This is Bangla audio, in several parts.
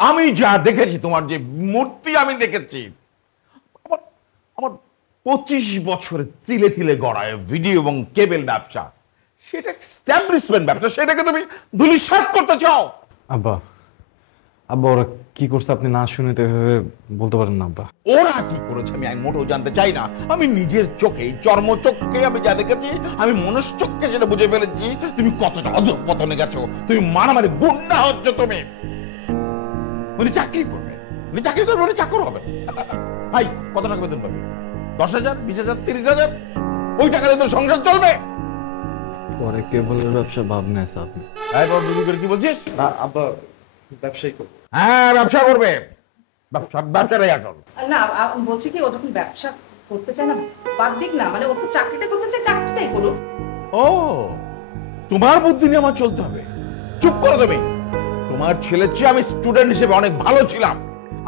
আমি যা দেখেছি, তোমার যে মূর্তি আমি দেখেছি, আমার আমার 25 বছরে তিলে তিলে গড়ায় ভিডিও এবং কেবল ব্যবসা, সেটা এস্টাবলিশমেন্ট ব্যবসা, সেটাকে তুমি ধূলিসাৎ করতে চাও। আব্বা আব্বা ওরা কি করছে আপনি না শুনে তো এভাবে বলতে পারেন না আব্বা। ওরা কি করেছে আমি মোটেও জানতে চাই না। আমি নিজের চোখে, চর্মচক্ষে আমি যা দেখেছি, আমি মনুষ্যচক্ষে সেটা বুঝে ফেলেছি তুমি কতটা অধঃপতনে গেছো। তুমি মারামারি গুন্ডা হচ্ছ। তুমি উনি চাকরি করবে, উনি চাকরি করবে, উনি চাকর হবে। ভাই কত টাকা বেতন পাবে? 10,000, 20,000, 30,000? ওই টাকা দিয়ে তোর সংসার চলবে? পরে কেবলের ব্যবসা ভাবনা আছে আপনি। এই বাবা, বুঝি করে কি বলছিস? না আব্বা ব্যবসায়ী করব। হ্যাঁ, ব্যবসা করবে। ব্যবসাটাই আসল। না বলছি কি, ও যখন ব্যবসা করতে চায় না বাদ দিক না, মানে ও তো চাকরিটা করতে চায়, চাকরিটাই করুক। ও, তোমার বুদ্ধি নিয়ে আমার চলতে হবে? চুপ করে দেবে। তোমার ছেলের চেয়ে আমি স্টুডেন্ট হিসেবে অনেক ভালো ছিলাম।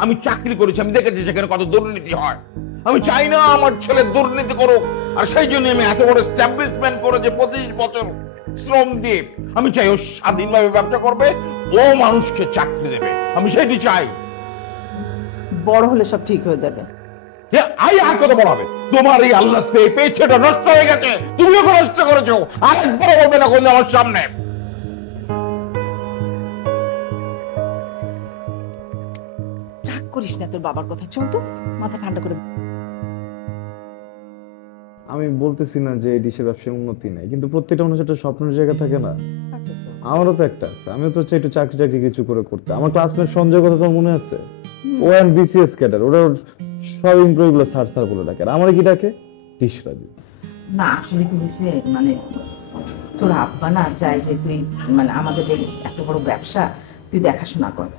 আমি চাকরি করেছি, আমি দেখেছি সেখানে কত দুর্নীতি হয়। আমি চাই না আমার ছেলে দুর্নীতি করুক, আর সেই জন্য আমি এত বড় এস্টাবলিশমেন্ট করেছি 25 বছর শ্রম দিয়ে। আমি চাই ও স্বাধীনভাবে ব্যবসা করবে, ও মানুষকে চাকরি দেবে, আমি সেটি চাই। বড় হলে সব ঠিক হয়ে যাবে। আর কত বড় হবে? তোমার এই আল্লাহ পেয়েছেটা নষ্ট হয়ে গেছে, তুমিও নষ্ট করেছো। আরেকবার বলবে না কোন আমার সামনে। রাগ করিস না তোর বাবার কথা, চল তো মাথা ঠান্ডা করে। আমি বলতেছি না যে এই ডিশের ব্যবসায় উন্নতি নাই, কিন্তু প্রত্যেকটা মানুষের একটা স্বপ্নের জায়গা থাকে না। আমারও তো একটা আছে, আমিও তো চাই একটু চাকরি চাকরি কিছু করে করতে। আমার ক্লাসমেট সঞ্জয় কথা তো মনে আছে? ও এন্ড বিসিএস ক্যাডার, ওরা সব এমপ্লয়ি গুলো স্যার স্যার বলে ডাকে, আর আমার কি ডাকে? ডিশ রাজু। না আসলে কি হয়েছে, মানে তোর আব্বা না চাই যে তুই মানে আমাদের এই এত বড় ব্যবসা তুই দেখাশোনা কর।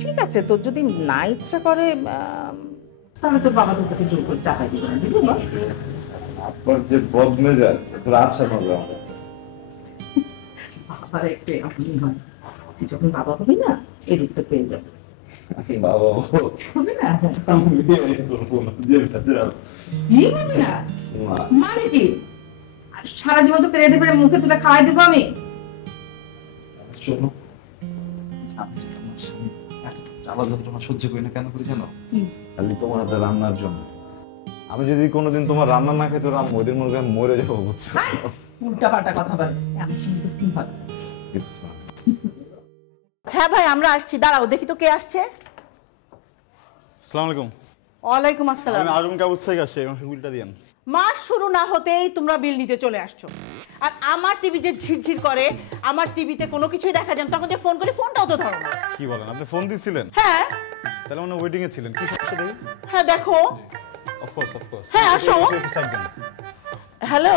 ঠিক আছে, তোর যদি না ইচ্ছা করে তাহলে তোর বাবা তো তোকে জোর করে চাপাই দিবে না, বুঝলি? আপনার যে বদমেজাজ, তোর আচ্ছা হবে আমার। বাবার একটা এমনই হয়, তুই যখন বাবা হবি না এই রূপটা পেয়ে যাবে। বাবা হবে না? আমি বিয়ে করবো না, বিয়ে করবি না মানে কি? সারা জীবন তো পেরে দেবে, মুখে তুলে খাওয়াই দেবো আমি? শোনো, আবার যন্ত্রণা সহ্য করি না কেন করি জানো? খালি তোমার হাতে রান্নার জন্য। আমি যদি কোনোদিন তোমার রান্না না খেতে রাম ওদের মনে আমি মরে যাবো, বুঝছো? উল্টা পাল্টা কথা বলে, এমন শুনতে কি হবে? কিচ্ছু না। হ্যাঁ ভাই, আমরা আসছি, দাঁড়াও দেখি তো কে আসছে। আসসালামু আলাইকুম। ওয়ালাইকুম আসসালাম। আমি আজম কাবুল থেকে আসছি, এই মাসের বিলটা দিয়েন। মাস শুরু না হতেই তোমরা বিল নিতে চলে আসছো, আর আমার টিভি যে ঝিরঝির করে, আমার টিভিতে কোনো কিছুই দেখা যায় না, তখন যে ফোন করি ফোনটাও তো ধরো না। কি বলেন, আপনি ফোন দিছিলেন? হ্যাঁ তাহলে মানে ওয়েটিং এ ছিলেন। কি সমস্যা দেখি? হ্যাঁ দেখো। অফকোর্স হ্যাঁ, আসো। হ্যালো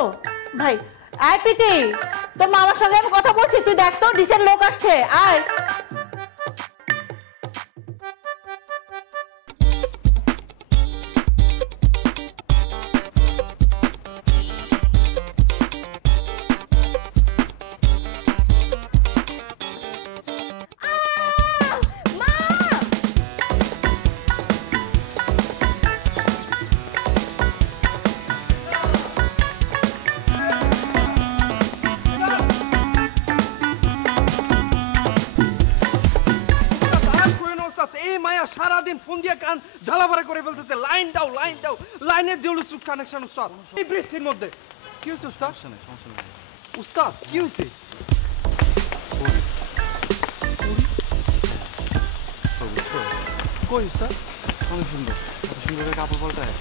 ভাই, আয় পিটি, তোর মামার সঙ্গে আমি কথা বলছি, তুই দেখ তো ডিশের লোক আসছে, আয়। সারাদিন ফোন দিয়ে কান ঝালাপাড়া করে ফেলতেছে। লাইন দাও, লাইন দাও, লাইনের জলুস কানেকশন। উস্তাদ এই বৃষ্টির মধ্যে কি হয়েছে উস্তাদ? উস্তাদ কি হয়েছে? কই উস্তাদ? অনেক সুন্দর, এত সুন্দর কাপড় পাল্টায়।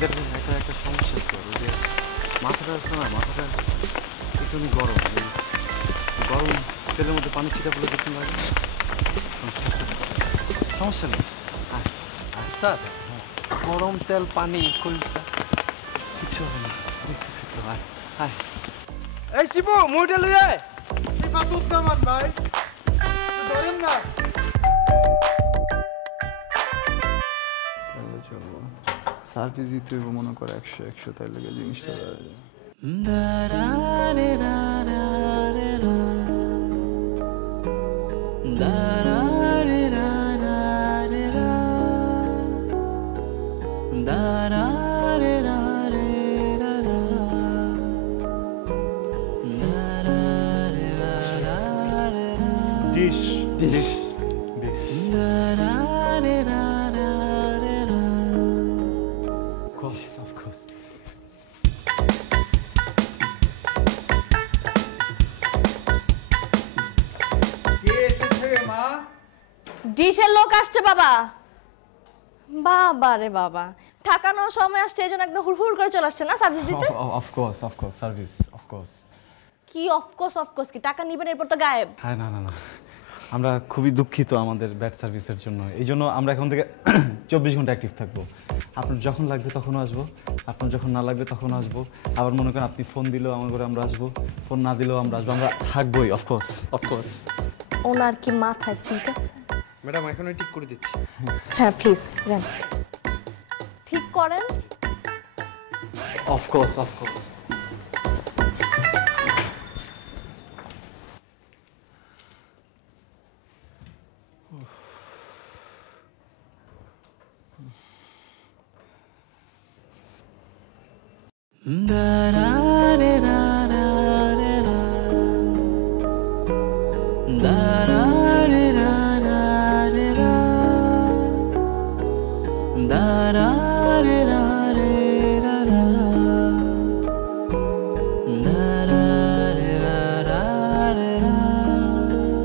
দেখুন একটা সমস্যা আছে, ওই যে মাথাটা আছে না, মাথাটা একটু গরম, গরম তেলের মধ্যে পানি ছিটা পড়লে দেখুন লাগে। সমস্যা নেই। উস্তাদ গরম তেল পানি কই উস্তাদ? কিছু হবে না, দেখতেছি তো। আয় আয়। এই শিবু মুইটা লই আয়। সিফাতুজ্জামান ভাই ধরেন না। সার্ভিস দিতে হইব মনে করে 100 তাই লেগে জিনিসটা ডিশ ডিশ অফ কোর্স ডিশের লোক আসছে বাবা। বাবা রে বাবা, ঠাকানোর সময় আসছে, এই জন্য একদম হুড়হুড় করে চলে আসছে না সার্ভিস দিতে। Of course service of course. কি অফকোর্স কি টাকা নিবেন এরপর তো গায়েব? হ্যাঁ না আমরা খুবই দুঃখিত আমাদের ব্যাড সার্ভিসের জন্য। এই জন্য আমরা এখন থেকে 24 ঘন্টা অ্যাক্টিভ থাকবো। আপনার যখন লাগবে তখনও আসবো, আপনার যখন না লাগবে তখনও আসবো। আবার মনে করেন আপনি ফোন দিলেও আমার ঘরে আমরা আসবো, ফোন না দিলেও আমরা আসবো, আমরা থাকবোই। অফকোর্স। ওনার কি মাথায় সিট আছে? ম্যাডাম এখনই ঠিক করে দিচ্ছি। হ্যাঁ প্লিজ যান ঠিক করেন। অফকোর্স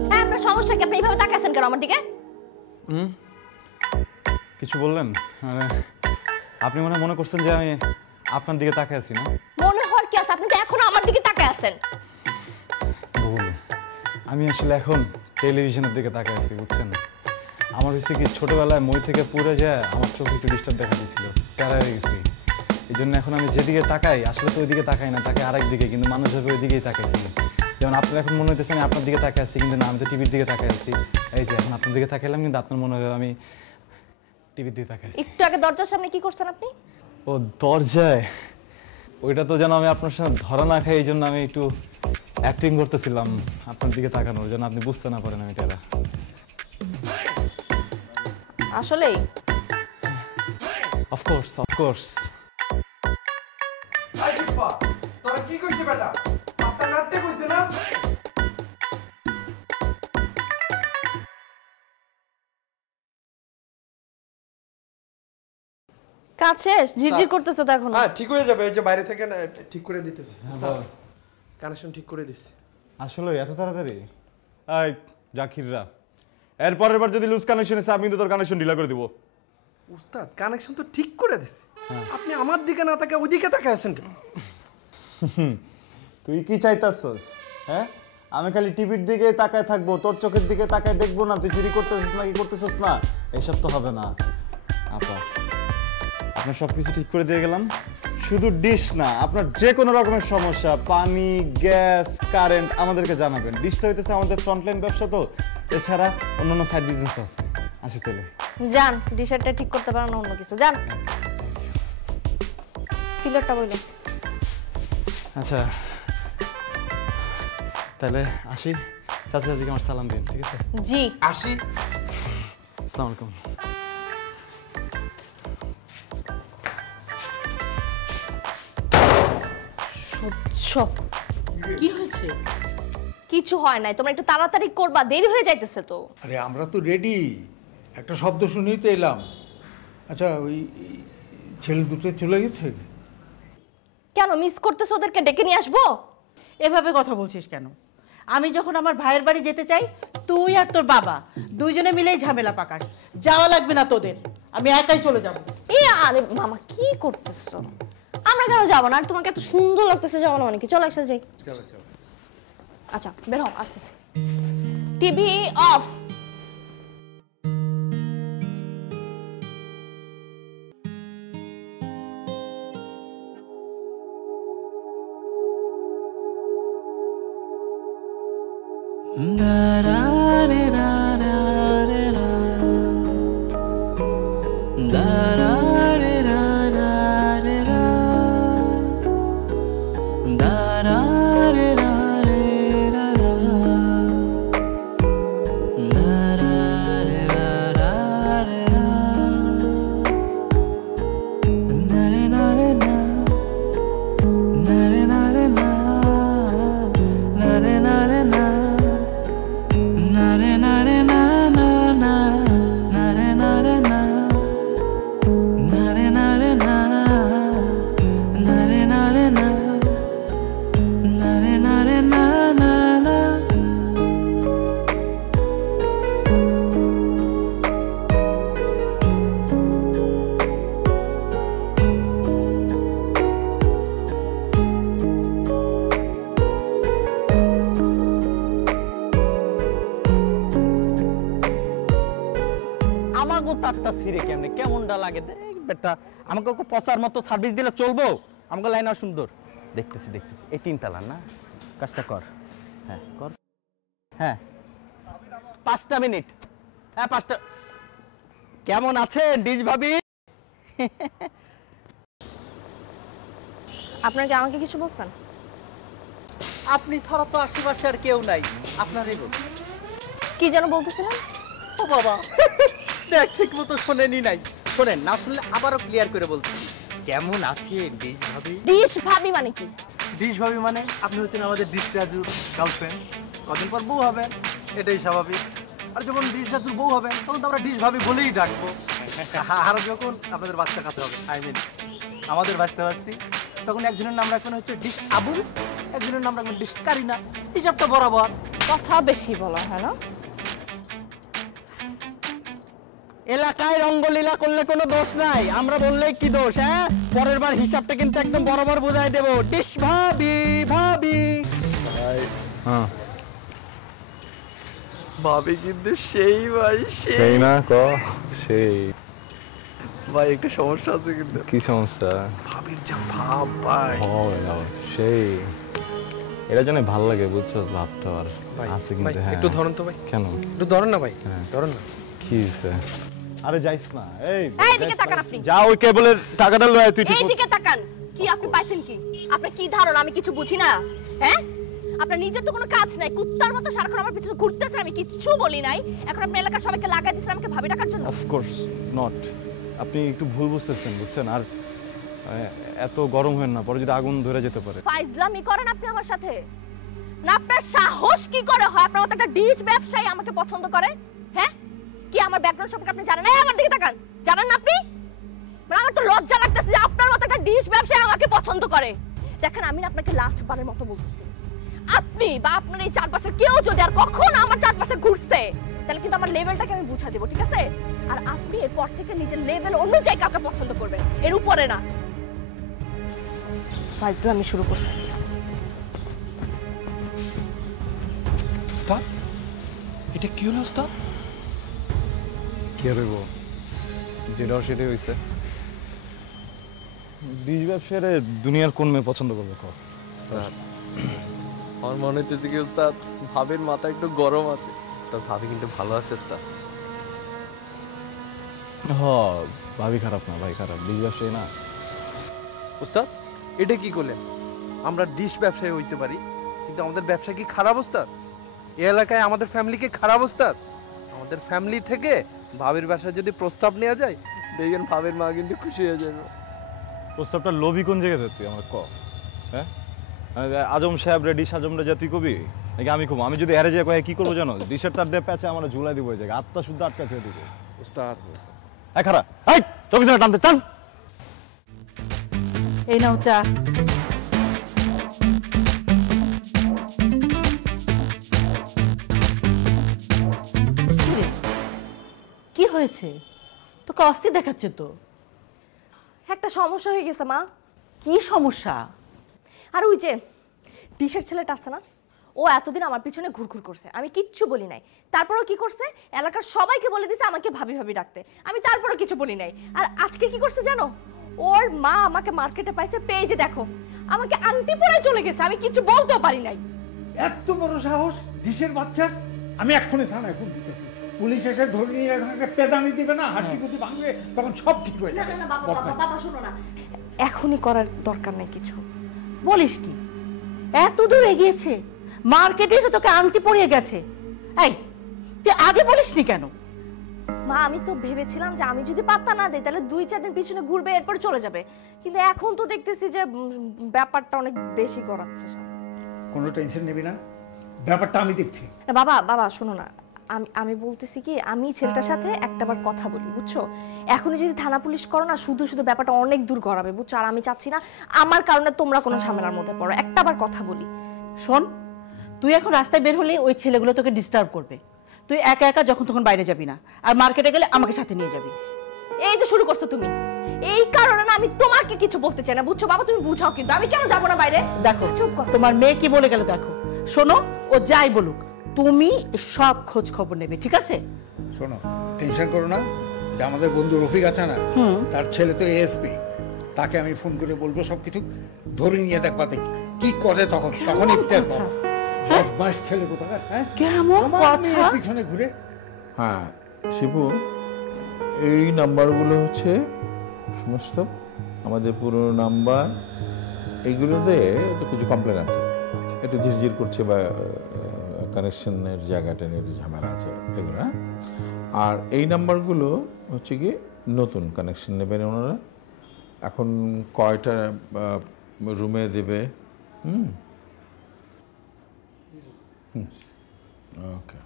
হ্যাঁ আপনার সমস্যা কি? আপনি এইভাবে তাকাচ্ছেন কেন আমার দিকে? কিছু বললেন? মানে আপনি মনে করছেন যে আমি আপনার দিকে তাকিয়ে আছি না? মনে হওয়ার কি আছে? আপনি তো এখনো আমার দিকে তাকায় আছেন। ভুল, আমি আসলে এখন টেলিভিশনের দিকে তাকিয়ে আছি, বুঝছেন? আমার হচ্ছে কি ছোটবেলায় মই থেকে পুড়ে যায় আমার চোখে একটু ডিস্টার্ব দেখা দিয়েছিল, টেরা হয়ে গেছি। এই জন্য এখন আমি যেদিকে তাকাই আসলে তো ওইদিকে তাকাই না, তাকে আরেক দিকে, কিন্তু মানুষ হবে ওই দিকেই তাকাইছি। যেমন আপনার এখন মনে হইতেছে আমি আপনার দিকে তাকিয়ে আছি, কিন্তু না, আমি তো টিভির দিকে তাকিয়ে আছি। এই যে এখন আপনার দিকে তাকাইলাম, কিন্তু আপনার মনে হবে আমি টিভির দিকে তাকাইছি। একটু আগে দরজার সামনে কি করছেন আপনি? ও দরজায়, ওইটা তো যেন আমি আপনার সাথে ধরা না খাই, এই জন্য আমি একটু অ্যাক্টিং করতেছিলাম আপনার দিকে তাকানোর, যেন আপনি বুঝতে না পারেন আমি টেরা। আসলেই অফকোর্স। তোরা কি কইছিস বেটা? আপনার নাট্যে কইছে না? কাজ শেষ? ঝিরঝির করতেছে তো এখন? হ্যাঁ ঠিক হয়ে যাবে, এই যে বাইরে থেকে ঠিক করে দিতেছি। কানেকশন ঠিক করে দিচ্ছি। আসলে এত তাড়াতাড়ি? এই জাকিররা, এরপরের বার যদি লুজ কানেকশন এসে আমি কিন্তু তোর কানেকশন ঢিলা করে দিব। উস্তাদ কানেকশন তো ঠিক করে দিছি, আপনি আমার দিকে না তাকে ওইদিকে তাকায় আছেন কেন? তুই কি চাইতাছস? হ্যাঁ, আমি খালি টিভির দিকে তাকায় থাকবো, তোর চোখের দিকে তাকায় দেখবো না তুই চুরি করতেছিস না কি করতেছিস না? এসব তো হবে না আপা। আপনার সব কিছু ঠিক করে দিয়ে গেলাম, শুধু ডিশ না, আপনার যে কোনো রকমের সমস্যা, পানি, গ্যাস, কারেন্ট আমাদেরকে জানাবেন। ডিশটা হইতেছে আমাদের ফ্রন্টলাইন ব্যবসা, তো এছাড়া অন্যান্য সাইড বিজনেস আছে। আসি তাহলে। যান, ডিশারটা ঠিক করতে পারেন না অন্য কিছু, যান। কিলোটা বইলে। আচ্ছা তাহলে আসি, চাচা চাচিকে আমার সালাম দিন, ঠিক আছে? জি আসি। আসসালামু আলাইকুম। সহ্য। কি হয়েছে? কিছু হয় নাই, তোমরা একটু তাড়াতাড়ি করবা, দেরি হয়ে যাইতেছে তো। আরে আমরা তো রেডি, একটা শব্দ শুনেই তো এলাম। আচ্ছা ওই ছেলে দুটো চলে গেছে? কেন মিস করতেছো ওদেরকে? ডেকে নিয়ে আসবো? এভাবে কথা বলছিস কেন? আমি যখন আমার ভাইয়ের বাড়ি যেতে চাই, তুই আর তোর বাবা দুইজনে মিলেই ঝামেলা পাকাস। যাওয়া লাগবে না তোদের, আমি একাই চলে যাব। আরে মামা কি করতেছো? আমরা কেন যাবো না? আর তোমাকে এত সুন্দর লাগতেছে, যাবো না মানে কি? চলো একসাথে যাই। আচ্ছা বের হও, আসতেছে। TV off. Da আমাকে তারটা ছিঁড়ে কেমনে কেমনটা লাগে দেখ বেটা আমাকে ওকে পচার মতো সার্ভিস দিলে চলবো আমাকে লাইন আর সুন্দর দেখতেছি এই 3 তালা না কাজটা কর হ্যাঁ কর হ্যাঁ 5টা মিনিট হ্যাঁ 5টা কেমন আছেন ডিশ ভাবি আপনার কি আমাকে কিছু বলছেন? আপনি ছাড়া তো আশেপাশে আর কেউ নাই আপনারই বল কি যেন বলতেছিলেন? ও বাবা দেখ ঠিক মতো শোনেনি নাই শোনেন না শুনলে আবারও ক্লিয়ার করে বলতেছি কেমন আছেন ডিশ ভাবি ডিশ ভাবি মানে কি? ডিশ ভাবি মানে আপনি হচ্ছেন আমাদের ডিশ রাজুর গার্লফ্রেন্ড কদিন পর বউ হবেন এটাই স্বাভাবিক আর যখন ডিশ রাজুর বউ হবেন তখন তো আমরা ডিশ ভাবি বলেই ডাকবো আর যখন আপনাদের বাচ্চা কাছে হবে আই মিন আমাদের বাচ্চা বাচ্চি তখন একজনের নাম রাখবেন হচ্ছে ডিশ আবু একজনের নাম রাখবেন ডিশ কারিনা হিসাবটা বরাবর কথা বেশি বলা হয় না? এলাকায় রঙ্গলীলা করলে কোনো দোষ নাই আমরা বললেই কি দোষ হ্যাঁ পরের বার হিসাবটা কিন্তু একদম বরাবর বোঝাই দেব ডিশ ভাবি ভাবি হ্যাঁ ভাবি কিন্তু সেই ভাই সেই না ক সেই ভাই একটা সমস্যা আছে কিন্তু কি সমস্যা? ভাবির যা ভাব ভাই সেই এটা জন্য ভালো লাগে বুঝছো ভাবটা আর আছে কিন্তু হ্যাঁ একটু ধরুন তো ভাই কেন একটু ধরুন না ভাই ধরুন না কি হইছে? আরে যাইস না এইদিকে তাকান আপনি। যা ওই কেবলের টাকাটা লয় তুই ঠিক এইদিকে তাকান। কি আপনি পাইছেন কি? আপনার কি ধারণা আমি কিছু বুঝি না? হ্যাঁ? আপনার নিজের তো কোনো কাজ নাই। কুত্তার মতো সারাক্ষণ আমার পিছনে ঘুরতেছেন আমি কিচ্ছু বলি নাই। এখন আপনি এলাকার সবাইকে লাগাই দিয়েছেন আমাকে ভাবি ডাকার জন্য। Of course not. আপনি একটু ভুল বুঝতেছেন বুঝছেন আর এত গরম হয় না পরে যদি আগুন ধরে যেতে পারে। ফাইজলামি করেন আপনি আমার সাথে? না আপনার সাহস কি করে হয় আপনার মতো একটা ডিশ ব্যবসায়ী আমাকে পছন্দ করে? হ্যাঁ? কি আমার ব্যাকগ্রাউন্ড সম্পর্কে আপনি জানেন না? আমার দিকে তাকান। জানেন না আপনি? মানে আমার তো লজ্জা লাগতেছে যে আপনার মতো একটা ডিশ ব্যবসায়ী আমাকে পছন্দ করে। দেখেন আমি আপনাকে লাস্ট বারের মতো বলতেছি। আপনি বা আপনার এই চারপাশে কেউ যদি আর কখনো আমার চারপাশে ঘুরছে তাহলে কিন্তু আমার লেভেলটাকে আমি বুঝা দেব ঠিক আছে? আর আপনি এরপর থেকে নিজের লেভেল অনুযায়ী কাউকে পছন্দ করবেন এর উপরে না। ফাইজলামি শুরু করছে। উস্তাদ এটা কি হলো উস্তাদ? কি হইব যেটা সেটাই হইছে। ডিশ ব্যবসায়ীরা দুনিয়ার কোন মেয়ে পছন্দ করবে কর? উস্তাদ আমার মনে হইতেছে কি উস্তাদ ভাবির মাথা একটু গরম আছে তো ভাবি কিন্তু ভালো আছে উস্তাদ। ভাবি খারাপ না ভাই খারাপ ডিশ ব্যবসায়ী না। উস্তাদ এটা কি করলেন? আমরা ডিশ ব্যবসায়ী হইতে পারি কিন্তু আমাদের ব্যবসা কি খারাপ উস্তাদ? এই এলাকায় আমাদের ফ্যামিলি কি খারাপ উস্তাদ? আমাদের ফ্যামিলি থেকে ভাবির বাসায় যদি প্রস্তাব নেওয়া যায় দেখবেন ভাবির মা কিন্তু খুশি হয়ে যাবে। প্রস্তাবটা লোভি কোন জায়গাতে তুই আমার ক হ্যাঁ আজম সাহেব রে ডিশ আজম রে যা তুই কবি নাকি আমি কব? আমি যদি এরে যে কয়ে কি করবো জানো ডিশের তার দিয়ে প্যাচে আমার ঝুলাই দিব ওই জায়গায় আত্মা শুদ্ধ আটকা ছেড়ে দিব। উস্তাদ এই খারা এই চব্বিশ ঘন্টা টানতে টান। এই নাও চা। কি হয়েছে? তোকে অস্থির দেখাচ্ছে তো। একটা সমস্যা হয়ে গেছে মা। কি সমস্যা? আর ওই যে ডিশের ছেলেটা আছে না ও এতদিন আমার পিছনে ঘুরঘুর করছে আমি কিচ্ছু বলি নাই তারপরও কি করছে এলাকার সবাইকে বলে দিছে আমাকে ভাবি ভাবি ডাকতে আমি তারপরও কিছু বলি নাই আর আজকে কি করছে জানো ওর মা আমাকে মার্কেটে পাইছে পেয়ে যে দেখো আমাকে আংটি পরে চলে গেছে আমি কিছু বলতেও পারি নাই এত বড় সাহস ডিশের বাচ্চার! আমি এক্ষুনি থানায় ফোন দিতেছি, পুলিশ এসে ধরে নিয়ে এখানে পেদানি দিবে না, হাড্ডি গুটি ভাঙবে, তখন সব ঠিক হয়ে যাবে। বাবা শোনো না এখনই করার দরকার নাই কিছু। বলিস কি? এত দূর এগিয়েছে, মার্কেটে এসে তোকে আংটি পরিয়ে গেছে। এই তুই আগে বলিসনি কেন? মা আমি তো ভেবেছিলাম যে আমি যদি পাত্তা না দেই তাহলে 2-4 দিন পিছনে ঘুরবে এরপর চলে যাবে, কিন্তু এখন তো দেখতেছি যে ব্যাপারটা অনেক বেশি গড়াচ্ছে। কোনো টেনশন নেবি না, ব্যাপারটা আমি দেখছি। বাবা বাবা শোনো না, আমি বলতেছি কি আমি ছেলেটার সাথে একটাবার কথা বলি বুঝছো, এখনই যদি থানা পুলিশ করো না শুধু শুধু ব্যাপারটা অনেক দূর গড়াবে বুঝছো, আর আমি চাচ্ছি না আমার কারণে তোমরা কোনো ঝামেলার মধ্যে পড়ো, একটাবার কথা বলি। শোন, তুই এখন রাস্তায় বের হলে ওই ছেলেগুলো তোকে ডিস্টার্ব করবে, তুই একা একা যখন তখন বাইরে যাবি না, আর মার্কেটে গেলে আমাকে সাথে নিয়ে যাবি। এই যে শুরু করছো তুমি, এই কারণে না আমি তোমাকে কিছু বলতে চাই না বুঝছো বাবা, তুমি বুঝাও কিন্তু আমি কেন যাবো না বাইরে। দেখো তোমার মেয়ে কি বলে গেল দেখো, শোনো ও যাই বলুক তুমি সব খোঁজ খবর নেবে, ঠিক আছে? শোনো, টেনশন করো না, যে আমাদের বন্ধু রফিক আছে না, তার ছেলে তো এএসপি, তাকে আমি ফোন করে বলবো সবকিছু, ধরে নিয়ে দেখবাতে কি করে তখন ইফতার পাবো। বদমাস ছেলে কোথাকার, হ্যাঁ কেমন কথা? পিছনে ঘুরে। হ্যাঁ শিবু, এই নাম্বারগুলো হচ্ছে সমস্ত আমাদের পুরনো নাম্বার। এইগুলোতে একটু কিছু কমপ্লেন আছে, একটু ঝিরঝির করছে বা কানেকশনের জায়গাটা নিয়ে একটু ঝামেলা আছে এগুলো। আর এই নাম্বারগুলো হচ্ছে কি নতুন কানেকশন নেবেন ওনারা। এখন কয়টা রুমে দেবে? ওকে।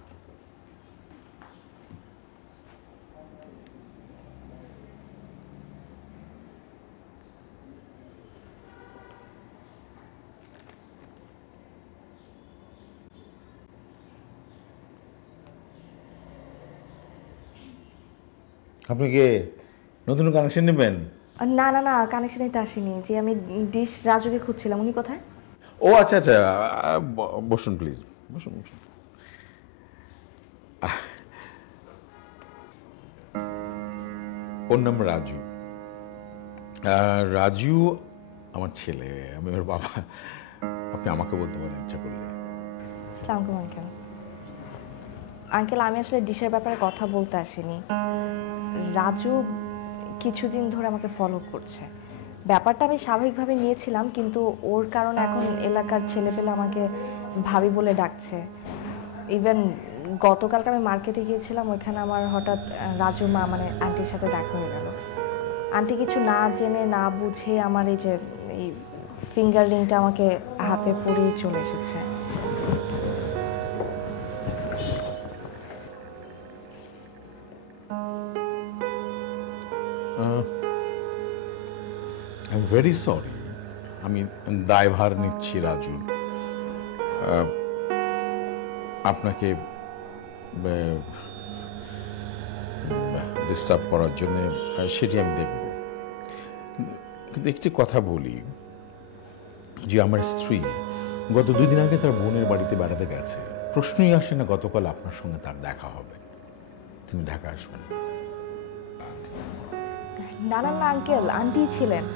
আপনি কি নতুন কানেকশন নেবেন? না না না, কানেকশন নিতে আসিনি, যে আমি ডিশ রাজুকে খুঁজছিলাম। উনি কোথায়? ও আচ্ছা আচ্ছা, বসুন প্লিজ, বসুন বসুন। ওর নাম রাজু। রাজু আমার ছেলে, আমি ওর বাবা। আপনি আমাকে বলতে পারেন ইচ্ছা করলে। আসসালামু আলাইকুম আঙ্কেল। আঙ্কেল, আমি আসলে ডিশের ব্যাপারে কথা বলতে আসিনি। রাজু কিছুদিন ধরে আমাকে ফলো করছে। ব্যাপারটা আমি স্বাভাবিকভাবে নিয়েছিলাম, কিন্তু ওর কারণে এখন এলাকার ছেলেপেলে আমাকে ভাবি বলে ডাকছে। ইভেন গতকালকে আমি মার্কেটে গিয়েছিলাম, ওইখানে আমার হঠাৎ রাজু মা মানে আন্টির সাথে দেখা হয়ে গেল। আন্টি কিছু না জেনে না বুঝে আমার এই যে এই ফিঙ্গার রিংটা আমাকে হাতে পরিয়ে চলে এসেছে। আই এম ভেরি সরি, আমি দায়ভার নিচ্ছি রাজুর। আপনাকে ডিস্টার্ব করার জন্য সেটি আমি দেখব। কিন্তু একটি কথা বলি, যে আমার স্ত্রী গত 2 দিন আগে তার বোনের বাড়িতে বেড়াতে গেছে। প্রশ্নই আসে না গতকাল আপনার সঙ্গে তার দেখা হবে, তিনি ঢাকা আসবেন। না না না আঙ্কেল, আন্টি ছিলেন।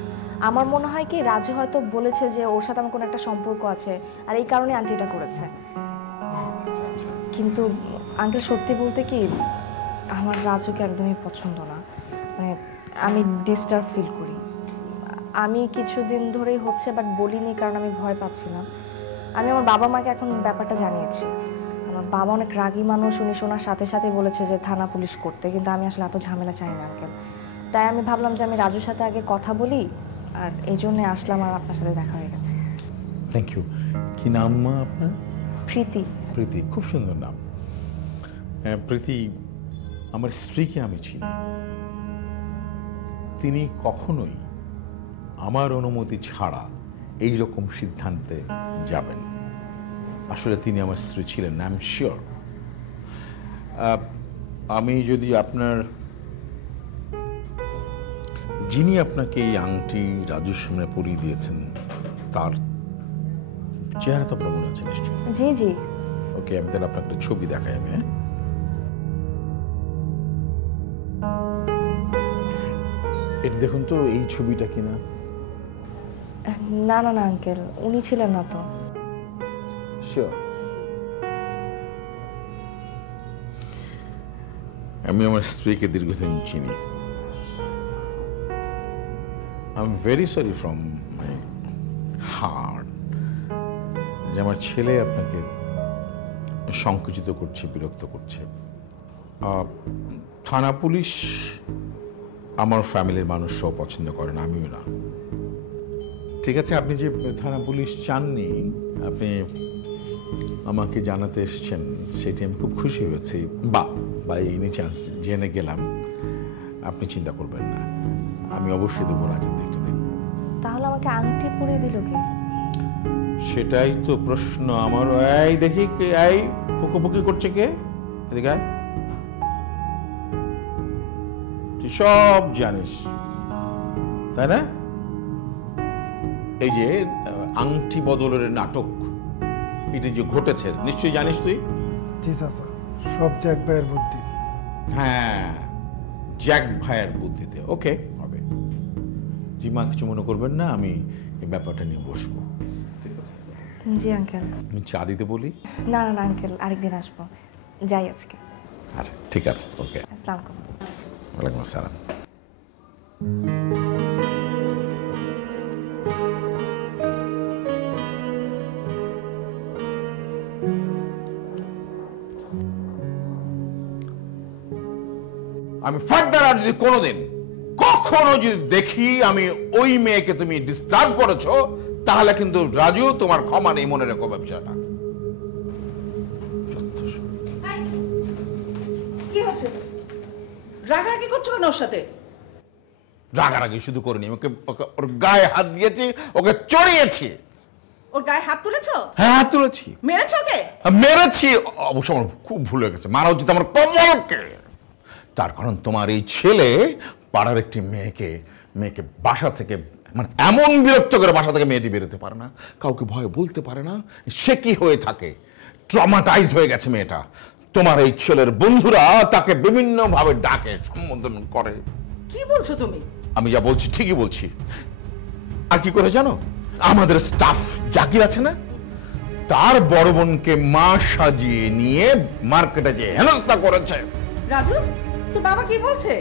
আমার মনে হয় কি রাজু হয়তো বলেছে যে ওর সাথে আমার কোনো একটা সম্পর্ক আছে, আর এই কারণে আন্টি এটা করেছে। কিন্তু আঙ্কেল সত্যি বলতে কি, আমার রাজুকে একদমই পছন্দ না। মানে আমি ডিস্টার্ব ফিল করি। আমি কিছুদিন ধরেই হচ্ছে, বাট বলিনি কারণ আমি ভয় পাচ্ছিলাম। আমি আমার বাবা মাকে এখন ব্যাপারটা জানিয়েছি। আমার বাবা অনেক রাগী মানুষ, উনি শোনার সাথে সাথে বলেছে যে থানা পুলিশ করতে, কিন্তু আমি আসলে এত ঝামেলা চাই না আঙ্কেল। তাই আমি ভাবলাম যে আমি রাজুর সাথে আগে কথা বলি, আর এই জন্য আসলাম, আর আপনার সাথে দেখা হয়ে গেছে। Thank you. কি নাম মা আপনার? প্রীতি। প্রীতি, খুব সুন্দর নাম। প্রীতি, আমার স্ত্রীকে আমি চিনি। তিনি কখনোই আমার অনুমতি ছাড়া এই রকম সিদ্ধান্তে যাবেন। আসলে তিনি আমার স্ত্রী ছিলেন, আই এম শিওর। আমি যদি আপনার, যিনি আপনাকে এই আংটি রাজুর সামনে পরিয়ে দিয়েছেন, তার চেহারা তো আপনার মনে আছে নিশ্চয়ই? জি জি। ওকে, আমি তাহলে আপনাকে একটা ছবি দেখাই। আমি এটা দেখুন তো, এই ছবিটা কিনা? না না না আঙ্কেল, উনি ছিলেন না তো। শিওর? আমি আমার স্ত্রীকে দীর্ঘদিন চিনি। I am very sorry from my heart যে আমার ছেলে আপনাকে সংকুচিত করছে, বিরক্ত করছে। থানা পুলিশ আমার ফ্যামিলির মানুষরাও পছন্দ করে না, আমিও না। ঠিক আছে, আপনি যে থানা পুলিশ চাননি, আপনি আমাকে জানাতে এসছেন, সেটি আমি খুব খুশি হয়েছি। বা এনি চান্স জেনে গেলাম, আপনি চিন্তা করবেন না, আমি অবশ্যই দেবো, রাজের দিকটা দেখব। তাহলে আমাকে আংটি পরিয়ে দিল কে? সেটাই তো প্রশ্ন আমার। এই দেখি কে, এই ফুকুফুকি করছে কে? এদিকে আয়। তুই সব জানিস তাই না? এই যে আংটি বদলের নাটক, এটা যে ঘটেছে নিশ্চয়ই জানিস তুই? জি চাচা, সব জ্যাক ভাইয়ের বুদ্ধি। হ্যাঁ, জ্যাক ভাইয়ের বুদ্ধিতে। ওকে, হবে। জি মা, কিছু মনে করবেন না, আমি এই ব্যাপারটা নিয়ে বসবো। জি আঙ্কেল। আমি চা দিতে বলি? না না আঙ্কেল, আরেকদিন আসবো, যাই আজকে। আচ্ছা ঠিক আছে, ওকে। আসসালামু আলাইকুম। ওয়ালাইকুম আসসালাম। আমি ফার্দার আর যদি কোনোদিন কখনো যদি দেখি আমি ওই মেয়েকে তুমি ডিস্টার্ব করেছো, তাহলে কিন্তু রাজু তোমার ক্ষমা নেই, মনে রেখো ব্যবসাটা। কি হচ্ছে? রাগারাগি করছো কেন ওর সাথে? রাগারাগি শুধু করিনি, ওর গায়ে হাত দিয়েছি, ওকে চড়িয়েছি। ওর গায়ে হাত তুলেছো? হ্যাঁ, হাত তুলেছি। মেরেছো ওকে? মেরেছি, অবশ্য আমার খুব ভুল হয়ে গেছে, মারা উচিত আমার কমলকে। তার কারণ তোমার এই ছেলে পাড়ার একটি মেয়েকে বাসা থেকে মানে এমন বিরক্ত করে বাসা থেকে মেয়েটি বেরোতে পারে না, কাউকে ভয় বলতে পারে না। সে কি হয়ে থাকে, ট্রমাটাইজ হয়ে গেছে মেয়েটা। তোমার এই ছেলের বন্ধুরা তাকে বিভিন্ন ভাবে ডাকে, সম্বোধন করে। কি বলছো তুমি? আমি যা বলছি ঠিকই বলছি। আর কি করে জানো, আমাদের স্টাফ জাকির আছে না, তার বড় বোনকে মা সাজিয়ে নিয়ে মার্কেটে যে হেনস্থা করেছে। রাজু, তোর বাবা কি বলছে?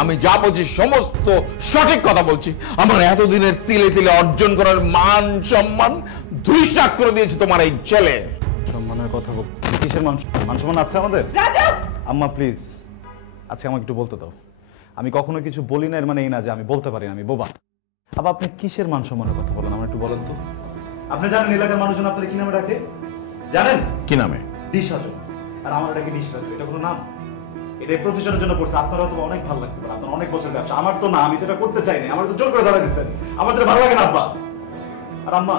আমি যা বলছি সমস্ত সঠিক কথা বলছি। আমার এতদিনের তিলে তিলে অর্জন করার মান সম্মান ধুলিসাৎ করে দিয়েছে তোমার এই ছেলে। সম্মানের কথা বল, কিসের মান সম্মান আছে আমাদের? রাজু! আম্মা প্লিজ, আজকে আমাকে একটু বলতে দাও। আমি কখনো কিছু বলি না, এর মানে এই না যে আমি বলতে পারি না, আমি বোবা। আবার আপনি কিসের মান সম্মানের কথা বলেন, আমার একটু বলেন তো। আপনি জানেন এলাকার মানুষজন আপনারা কি নামে ডাকে? জানেন কি নামে? ডিশ রাজু। আর আমার ডাকে ডিশ রাজু, এটা কোনো নাম? এটা প্রফেশনের জন্য করছে। আপনারা হয়তো অনেক ভালো লাগতে পারে, আপনার অনেক বছর ব্যবসা, আমার তো না, আমি তো এটা করতে চাই না, আমার তো জোর করে ধরা দিচ্ছেন। আমার তো ভালো লাগে না আব্বা। আর আম্মা,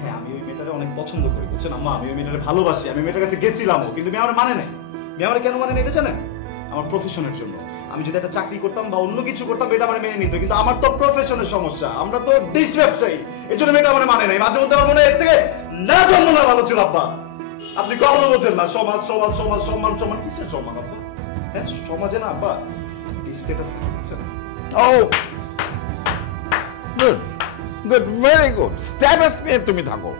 হ্যাঁ আমি ওই মেয়েটারে অনেক পছন্দ করি, বুঝছেন আম্মা, আমি ওই মেয়েটারে ভালোবাসি, আমি মেয়েটার কাছে গেছিলামও, কিন্তু মেয়ে আমার মানে নাই। মেয়ে আমার কেন মানে নাই এটা জানেন? আমার প্রফেশনের জন্য। আমি যদি একটা চাকরি করতাম বা অন্য কিছু করতাম, এটা আমার মেনে নিত, কিন্তু আমার তো প্রফেশনের সমস্যা, আমরা তো ডিশ ব্যবসায়ী, এই জন্য মেয়েটা আমার মানে নাই। মাঝে মধ্যে আমার মনে হয় এর থেকে না জন্ম না ভালো ছিল আব্বা। আপনি কখনো বলছেন না সমাজ সমাজ সমাজ সম্মান সম্মান, কিসের সম্মান আব্বা? হ্যাঁ সমাজে না আব্বা স্ট্যাটাস বুঝছেন? ও good good, very good. Status নিয়ে তুমি থাকো।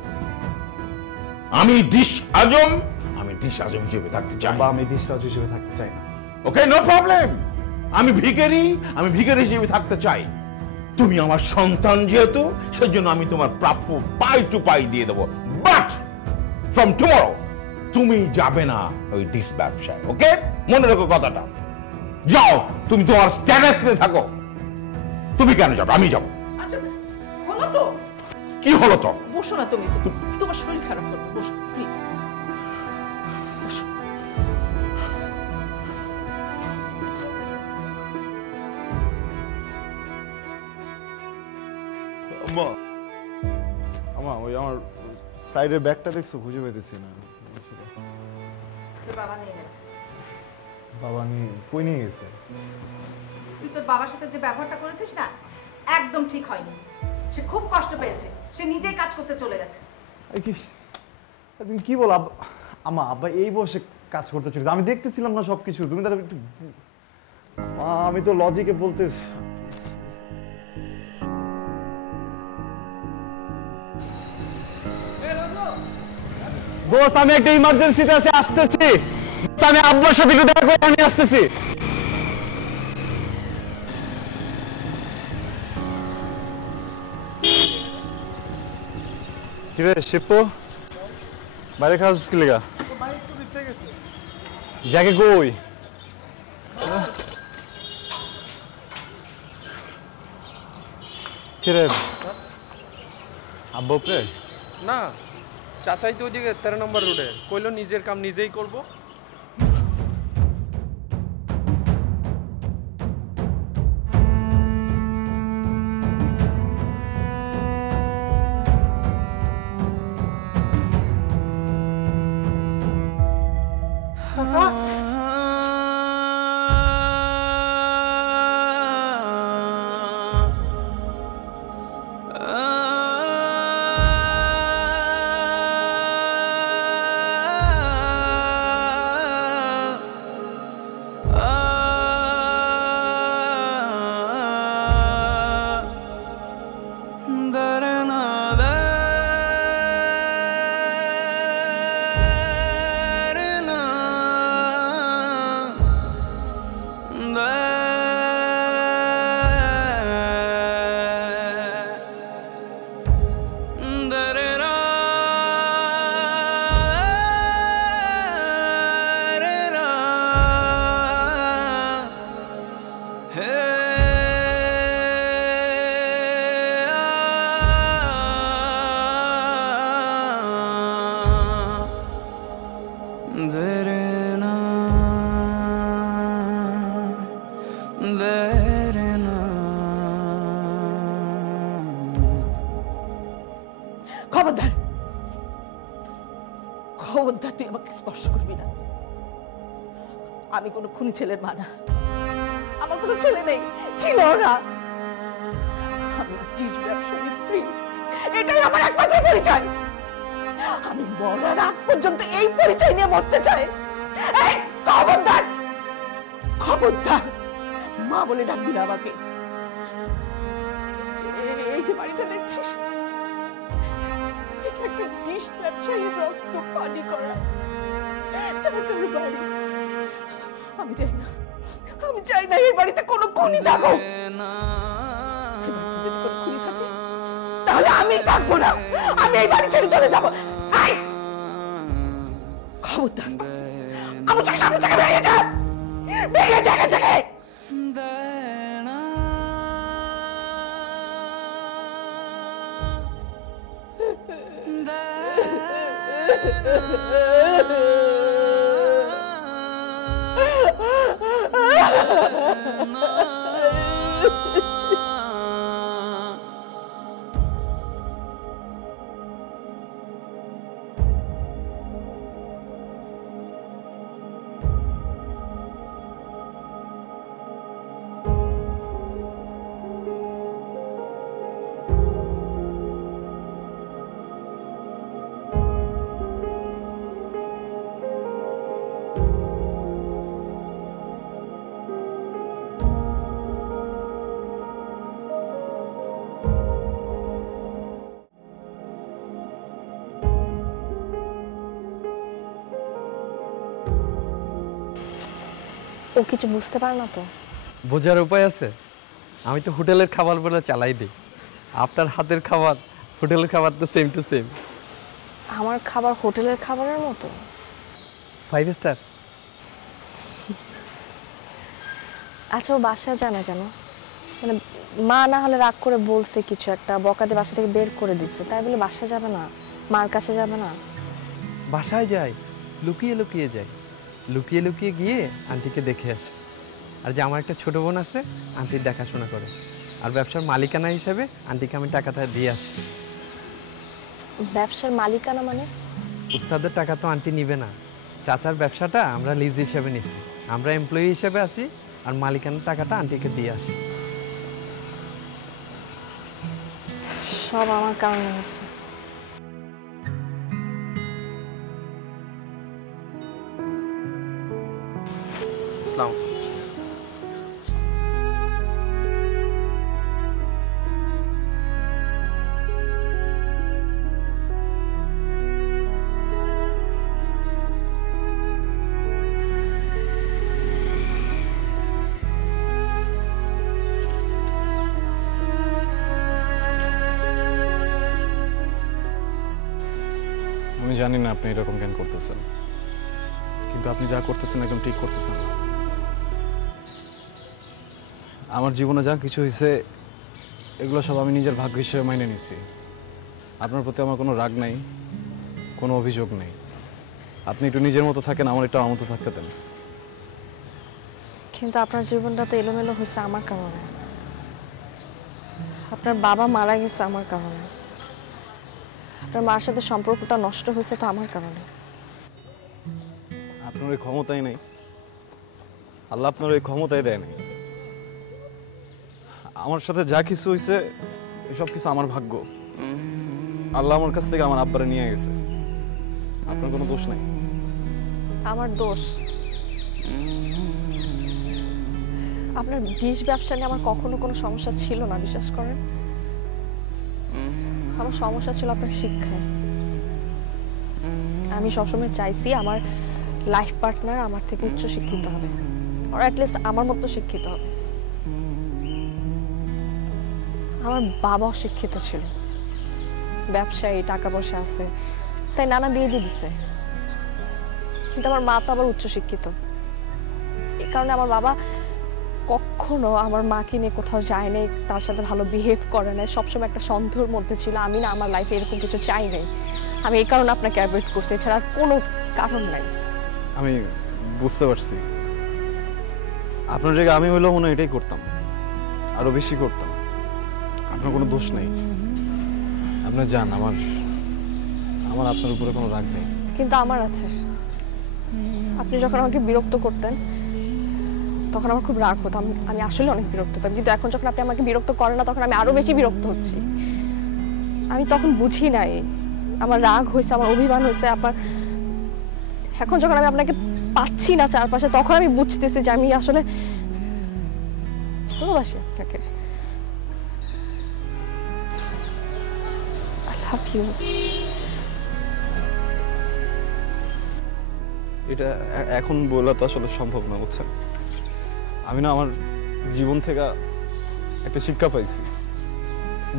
আমি ডিশ আজম, আমি ডিশ আজম হিসেবে থাকতে চাই। বা আমি ডিশ রাজু হিসেবে থাকতে চাই না। ওকে, নো প্রবলেম। আমি ভিখারি হিসেবে থাকতে চাই। তুমি আমার সন্তান যেহেতু, সেজন্য আমি তোমার প্রাপ্য পাই টু পাই দিয়ে দেবো। বাট ফ্রম টুমরো তুমি যাবে না ওই ডিশ ব্যবসায়। ওকে, মনে রেখো কথাটা। যাও, তুমি তোমার স্ট্যাটাস নিয়ে থাকো। তুমি কেন যাবে? আমি যাবো। আচ্ছা, হলো তো? কি হলো তো? বসো না তুমি, তোমার শরীর খারাপ হলো, বসো প্লিজ। আম্মা, আম্মা ওই আমার সাইডের ব্যাগটা দেখছো, খুঁজে পেতেছি না। তোর বাবা নিয়ে গেছে। বাবা নিয়ে কই নিয়ে গেছে? তুই তোর বাবার সাথে যে ব্যবহারটা করেছিস না, একদম ঠিক হয়নি। সে খুব কষ্ট পেয়েছে, সে নিজেই কাজ করতে চলে গেছে। তুমি কি বল আম্মা? আব্বা এই বসে কাজ করতে চলেছে, আমি দেখতেছিলাম না সবকিছু। তুমি তার একটু, আমি তো লজিকে বলতে। দোস্ত, আমি একটা ইমার্জেন্সিতে আছি, আসতেছি। আমি আব্বার সাথে একটু দেখা করে আমি আসতেছি। কিরে শিপু, বাইরে খাওয়া কি লেগা? জ্যাকে কই? কিরে আব্বা উপরে? না, চাচাই তো ওইদিকে 13 নম্বর রোডে কইলো নিজের কাম নিজেই করব। খবরদার, খবরদার তুই আমাকে স্পর্শ করবি না। আমি কোনো খুনি ছেলের মা না, আমার কোনো ছেলে নেই, ছিল না। আমি ডিশ ব্যবসায়ী স্ত্রী, এটাই আমার একমাত্র পরিচয়। আমি মরার আগ পর্যন্ত এই পরিচয় নিয়ে মরতে চাই। এই খবরদার, খবরদার মা বলে ডাকবি না আমাকে। এই যে বাড়িটা দেখছিস, এটা একটা ডিশ ব্যবসায়ীর রক্ত পানি করা টাকার বাড়ি। আমি চাই না, আমি চাই না এই বাড়িতে কোনো খুনি থাকুক। যদি কোনো খুনি থাকে তাহলে আমি থাকবো না, আমি এই বাড়ি ছেড়ে চলে যাবো। খবরদার আমার চোখের সামনে থেকে বেরিয়ে যা, বেরিয়ে যা এখান থেকে। ও কিছু বুঝতে পারে না তো? বোঝার উপায় আছে? আমি তো হোটেলের খাবার বলে চালাই দিই। আপনার হাতের খাবার হোটেলের খাবার তো সেম টু সেম। আমার খাবার হোটেলের খাবারের মতো? 5 স্টার। আচ্ছা, ও বাসায় যায় না কেন? মানে মা না হলে রাগ করে বলছে কিছু একটা, বকা দিয়ে বাসা থেকে বের করে দিচ্ছে, তাই বলে বাসায় যাবে না? মার কাছে যাবে না? বাসায় যাই, লুকিয়ে লুকিয়ে যাই, লুকিয়ে লুকিয়ে গিয়ে আন্টিকে দেখে আসে। আর যে আমার একটা ছোট বোন আছে, আন্টির দেখাশোনা করে। আর ব্যবসার মালিকানা হিসেবে আন্টিকে আমি টাকাটা দিয়ে আসি। ব্যবসার মালিকানা মানে? উস্তাদের টাকা তো আন্টি নিবে না। চাচার ব্যবসাটা আমরা লিজ হিসেবে নিছি, আমরা এমপ্লয়ি হিসেবে আসি, আর মালিকানার টাকাটা আন্টিকে দিয়ে আসি। সব আমার কারণে হয়েছে। আসসালামু আলাইকুম। আমি জানি না আপনি এরকম কেন করতেছেন, কিন্তু আপনি যা করতেছেন একদম ঠিক করতেছেন না। আমার জীবনে যা কিছু হয়েছে এগুলো সব আমি নিজের ভাগ্য হিসেবে মাইনে নিছি। আপনার প্রতি আমার কোনো রাগ নাই, কোনো অভিযোগ নেই। আপনি একটু নিজের মতো থাকেন, আমার একটু আমার মতো থাকতে দেন। কিন্তু আপনার জীবনটা তো এলোমেলো হয়েছে আমার কারণে। আপনার বাবা মারা গেছে আমার কারণে। আপনার মার সাথে সম্পর্কটা নষ্ট হয়েছে তো আমার কারণে। আপনার ওই ক্ষমতাই নেই, আল্লাহ আপনার ওই ক্ষমতাই দেয় নাই। আমার সাথে যা কিছু হয়েছে এসব কিছু আমার ভাগ্য। আল্লাহ আমার কাছ থেকে আমার আব্বারে নিয়ে গেছে, আপনার কোনো দোষ নাই। আমার দোষ? আপনার ডিশ ব্যবসা নিয়ে আমার কখনো কোনো সমস্যা ছিল না, বিশ্বাস করেন। আমার সমস্যা ছিল আপনার শিক্ষায়। আমি সবসময় চাইছি আমার লাইফ পার্টনার আমার থেকে উচ্চ শিক্ষিত হবে, আর অ্যাটলিস্ট আমার মতো শিক্ষিত হবে। আমার বাবা শিক্ষিত ছিল, ব্যবসায়ী, টাকা পয়সা আছে, তাই নানা বিয়ে দিয়ে দিছে। কিন্তু আমার মা তো আবার উচ্চ শিক্ষিত। এই কারণে আমার বাবা কখনো আমার মাকে নিয়ে কোথাও যায় নাই, তার সাথে ভালো বিহেভ করে নাই, সবসময় একটা সন্দেহের মধ্যে ছিল। আমি না আমার লাইফে এরকম কিছু চাই নাই। আমি এই কারণে আপনাকে অ্যাভয়েড করছি, এছাড়া আর কোনো কারণ নাই। আমি বুঝতে পারছি, আপনার জায়গায় আমি হইলেও মনে হয় এটাই করতাম, আরো বেশি করতাম। আপনার কোনো দোষ নেই, আপনার যান, আমার আপনার উপরে কোনো রাগ নেই। কিন্তু আমার আছে। আপনি যখন আমাকে বিরক্ত করতেন তখন আমার খুব রাগ হতো, আমি আসলে অনেক বিরক্ত হতাম। কিন্তু এখন যখন আপনি আমাকে বিরক্ত করেন না তখন আমি আরো বেশি বিরক্ত হচ্ছি। আমি তখন বুঝি নাই আমার রাগ হয়েছে, আমার অভিমান হয়েছে। এখন যখন আমি আপনাকে পাচ্ছি না চারপাশে তখন আমি বুঝতেছি যে আমি আসলে ভালোবাসি আপনাকে। I love you. এটা এখন বলা তো আসলে সম্ভব না, বুঝছেন? আমি না আমার জীবন থেকে একটা শিক্ষা পাইছি।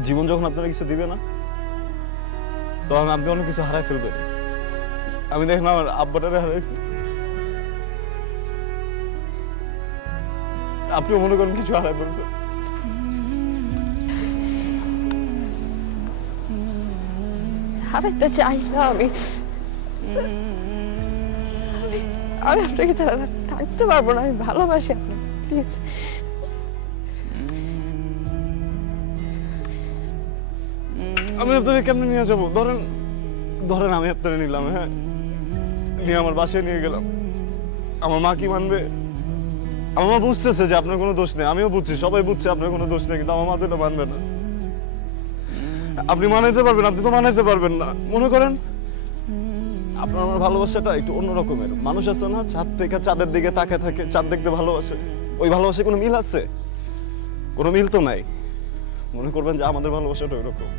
জীবন যখন আপনারা কিছু দিবে না তখন আপনি অনেক কিছু হারাই ফেলবেন। আমি দেখলাম আমার আব্বাটারে হারাইছি, আপনিও মনে করেন কিছু হারাই ফেলছেন। হারাইতে চাই না আমি আপনাকে ছাড়া থাকতে পারবো না। আমি ভালোবাসি আপনাকে, প্লিজ। আমি আপনাকে কেমনে নিয়ে যাবো? ধরেন আমি আপনারা নিলাম, হ্যাঁ, নিয়ে আমার বাসায় নিয়ে গেলাম। আমার মা কি মানবে? আমার মা বুঝতেছে যে আপনার কোনো দোষ নেই, আমিও বুঝছি, সবাই বুঝছে আপনার কোনো দোষ নেই, কিন্তু আমার মা তো এটা মানবে না। আপনি মানাইতে পারবেন? আপনি তো মানাইতে পারবেন না। মনে করেন আপনার আমার ভালোবাসাটা একটু অন্য রকমের। মানুষ আছে না, চাঁদ থেকে চাঁদের দিকে তাকায় থাকে, চাঁদ দেখতে ভালোবাসে। ওই ভালোবাসায় কোনো মিল আছে? কোনো মিল তো নাই। মনে করবেন যে আমাদের ভালোবাসাটা ওইরকম,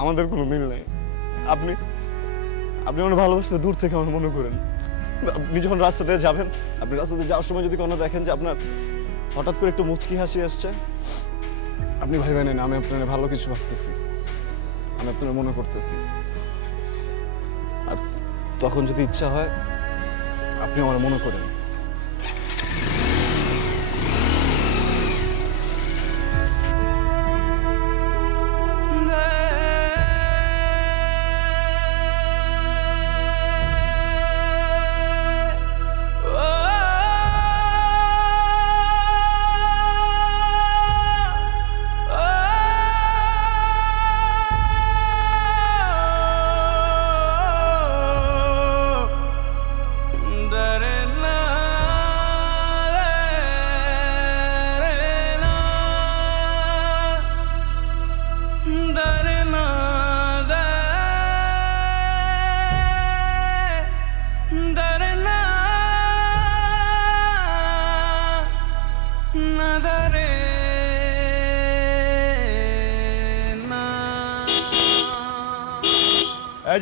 আমাদের কোনো মিল নেই। আপনি আমার ভালোবাসলে দূর থেকে আমার মনে করেন। আপনি যখন রাস্তা দিয়ে যাবেন, আপনি রাস্তা দিয়ে যাওয়ার সময় যদি কোনো দেখেন যে আপনার হঠাৎ করে একটু মুচকি হাসি আসছে, আপনি ভাইবেন না আমি আপনার ভালো কিছু ভাবতেছি, আমি আপনার মনে করতেছি। আর তখন যদি ইচ্ছা হয় আপনি আমার মনে করেন।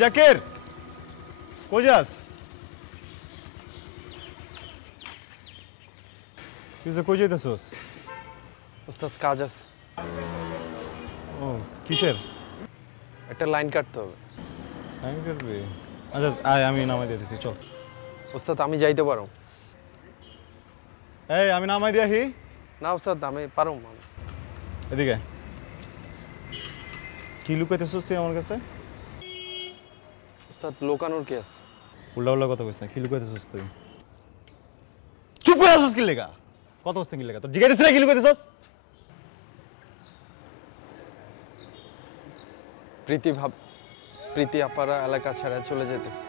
জাকির, কই যাস? কই যাইতেছস? ওস্তাদ কাজ আছে। ও কিসের? একটা লাইন কাটতে হবে। লাইন কাটবি? আচ্ছা আয়, আমি নামাই দিতেছি, চল। ওস্তাদ আমি যাইতে পারো? এই আমি নামাই দিয়াহি। না ওস্তাদ আমি পারো। এদিকে কি লুকাইতেছস তুই আমার কাছে? ওস্তাদ লোকানোর কি আছে? উল্টা উল্টা কথা কইছ না, কি লুকাইতেছস তুই? চুপ করে আছিস কি লেগা? কথা হচ্ছে কি লেগা? তোর জিজ্ঞাসা ছিল কি লুকাইতেছস? প্রীতি আপারা এলাকা ছেড়ে চলে যেতেছে।